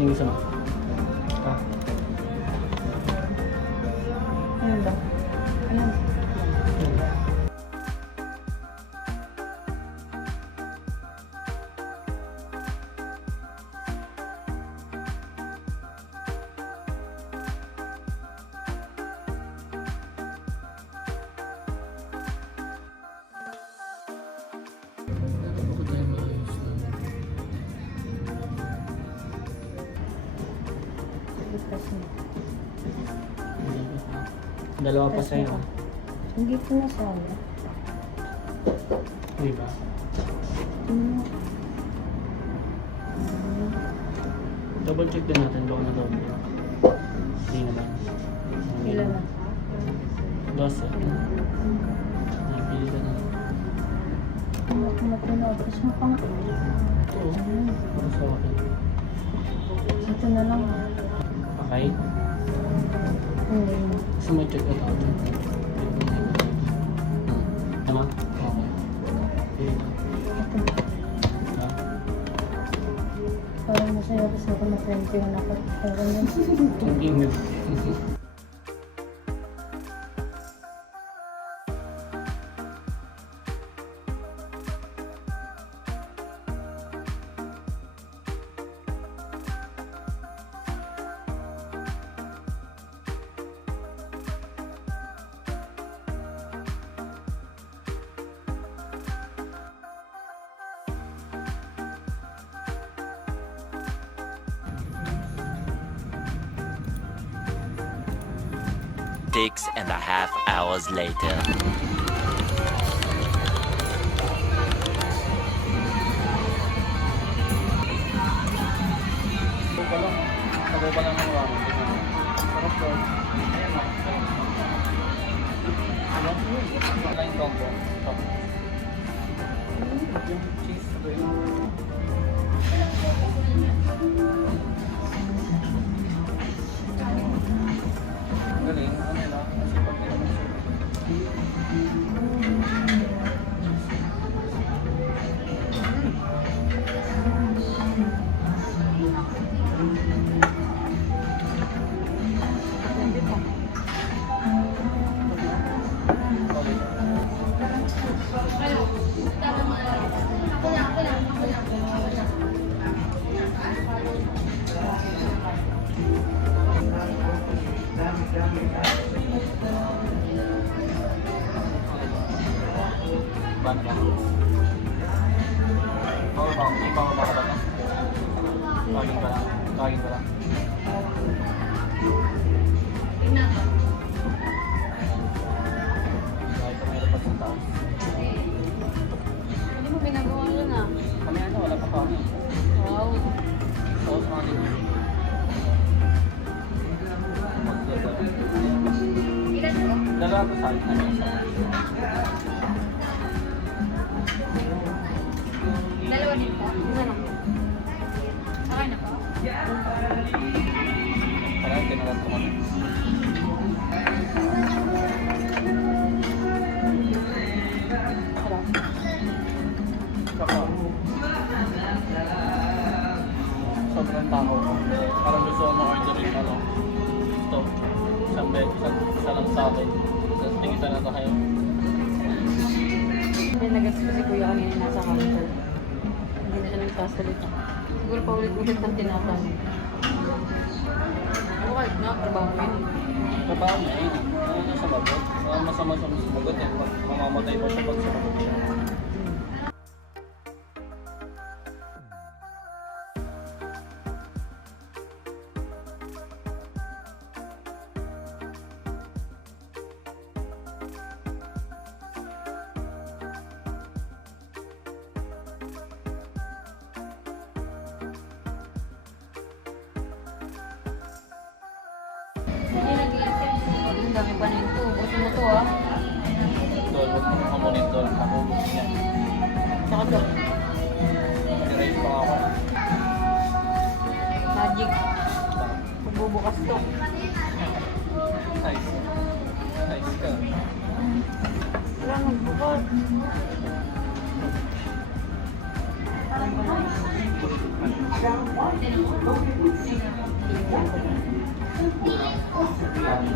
Sino gusto mo? Ah. Ano ba? Ano? Dalawa pa sa'yo. Hindi ko na sabi. Di ba? Double check din natin baka na double. Hindi naman. Ilan na? 12. Nabili ka na. Ako matulog. Gusto mo pang... Ito. Para sa akin. Ito na lang. Okay? Hindi. Gusto mo check ito? Tama? Okay. Okay. Ito. Ha? Parang masaya gusto ko na 21 ako. Pero yun. Hindi mo. Six and a half hours later. Sabaw pa lang ng ramen. Sarap po. Ano? Line combo. Yung cheese ito yun. Galing. Ano na? Kasi pag Bano ba? May bawa ba ka ba? Kagin ba lang? Kagin ba lang? Kahit ka mayroon pa sa taas. Hindi mo ginagawa yun ah. Kami ano, wala pa kami. Wow. Sauce mga din. Dalawa ko sa akin. Dalawa din po. Isa lang. Okay na po. Parang tinalat ko kami. Sarap. Saka, sobrang takaw ko. Parang gusto ko ma-orderin ano. Ito. Isa lang sa akin. Tapos tingin na sa kayo. Hindi nag-ask ko si Kuya kanina nasa counter. Hindi na siya nagsasalita. Siguro pa ulit-ulit ng tinatanong. Ano kahit nga, trabaho mo yun. Trabaho na yun. Ano na sumagot? Masama sa sumagot eh. Mamamatay pa siya pag sumagot siya. Hindi nag-iisip. Ang dami pa na yung to. Busin mo to ah. Tol, huwag mo nang hamunin tol. Nakubos niya. Tsaka to. Nag-erase pa ako. Magic. Magbubukas to. Nice. Nice ka. Wala magbukas. Ano ba na?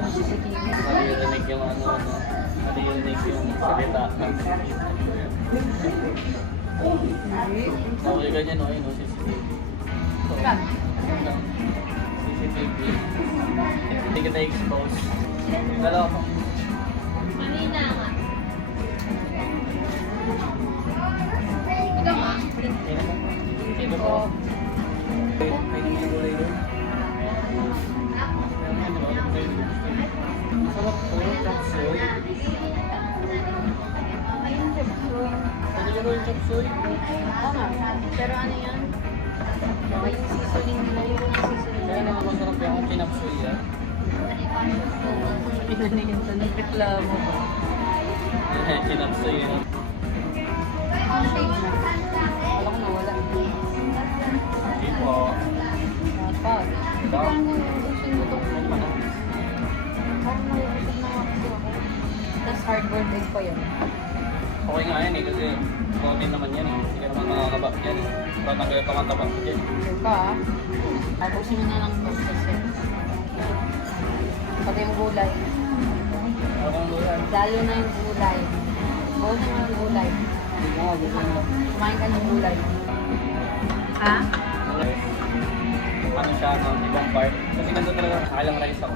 Naririnig yung naririnig yung salita. Bawal ganyan o, yun o, CCTV. So, CCTV. Hindi kita expose. Dalawa pa. Sino po? Masarap po, chop suey. Pwede nyo yung chop suey? Pero ano yan? May seasoning nila yung seasoning. Kaya naman masarap yung chinap suey yan. Ano yun sa nagreklamo ko? Chinap suey yun. Wala ko nawala. Hindi po. Dapat. Diba? Parang naubusin mo itong Ano? parang naubusin na kasi ako. Tapos hard-boiled egg pa yan. Okay nga yan eh, kasi protein naman yan eh. Hindi ka naman makakaba yan eh. Tatanggal pa ang taba dyan. Sure ka ah. Tapusin mo na lang ito kasi. Pati yung gulay. Parang luyan. Lalo na yung gulay. Bawal na yung gulay. Hindi mo nga gusto mo. Kumain ka ng gulay. Ha? Ano siya, no? Ibang part. Kasi ganito talaga, nakalang rice ako.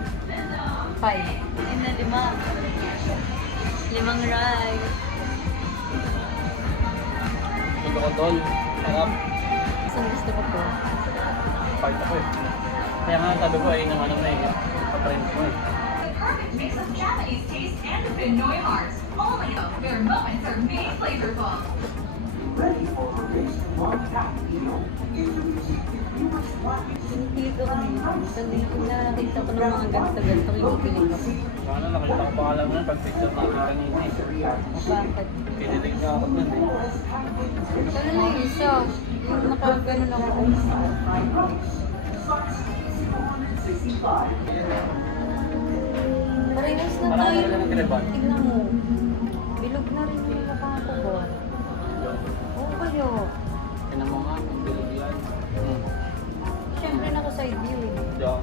5. Ayun na, 5. 5 rice. Gusto ko tol. Sarap. Isang gusto ko po. Part ako eh. Kaya nga sabi ko ay nung ano na eh. Pa-friend ko eh. Mix of Japanese taste and the Pinoy heart. Only up where moments are made flavorful. Pinipilit ko kami. Kasi nakita ko ng mga ganito-ganito. Pinipilit ko. Sana nakita ko pa alam na pag-picture namin kanina eh. Bakit? Pinitig na ako nun eh. Ano na yung isa? Yung nakaganon ako. Parehas na Parang tayo. talaga ng kriban. Tignan mo. Bilog na rin yung mukha ko ko. Oo kayo. Tinan mo nga, ang bilog yan. Siyempre naka side view eh. Yeah.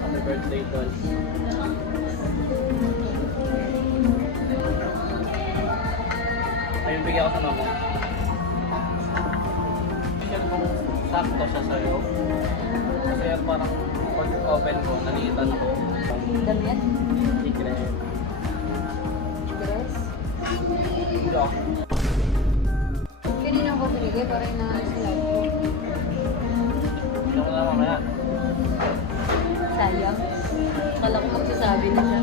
Happy birthday, tol. Ayun, bigyan ko sa mama. Kasi kung sakto siya sa'yo. Kasi yan parang pag open ko, nalitan ako. Damit? Secret. Dress? Yeah. Kanina ko binigay para yung sila. Hindi ko na mamaya. Sayang. Akala ko magsasabi na siya.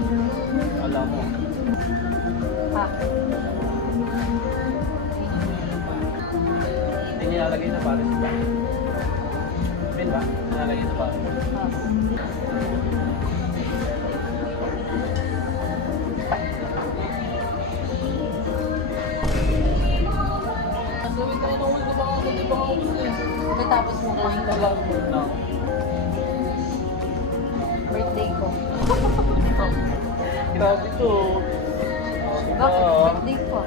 Alam mo. Ha? Hindi nilalagay sa pares ba? Pin ba? Nilalagay sa pares. Ha? Sabi ko na di ba ako gusto eh. Pagkatapos mo kumain ka ba? No. Birthday ko. Grabe to. Bakit? Birthday ko.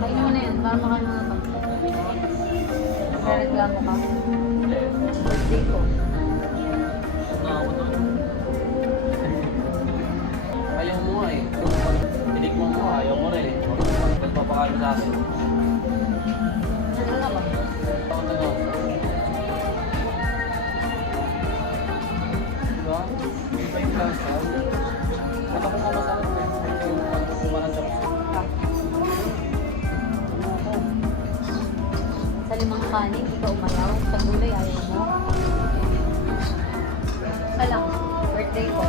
Kain mo na yan, para makain mo na ito. Nagreklamo ka. Birthday ko. Ayaw mo nga eh. Pinig mo nga, ayaw mo rin eh. Nagpapakain sa akin. Ano na ba? Ako na lang. Diba? Iba yung lasa. Ba't ako mamasakit eh? Hindi mo parang chop. Ha? Sa 5 kanin, ikaw umayaw. Sa gulay, ayaw mo. Isa lang. Birthday ko.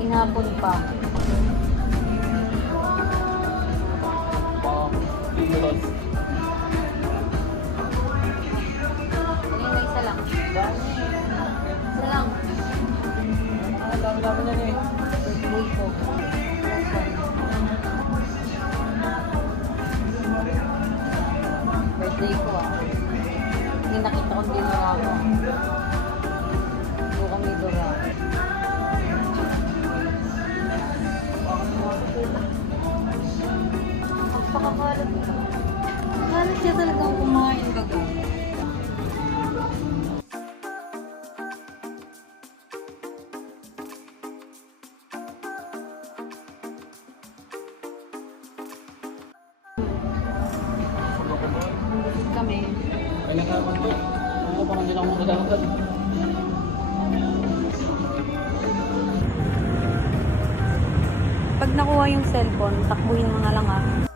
Inhapon pa. Pinulos. Kanina isa lang. Isa lang. Ang dami-dami na eh. Birthday ko. Birthday ko ah. Hindi nakita kong dinura ako. Hindi kami dura. talagang kumain gaga. Busog kami. Kailan ka naman po? Ano parang hindi lang ako magagad. Pag nakuha yung cellphone, takbuhin mo na lang ah.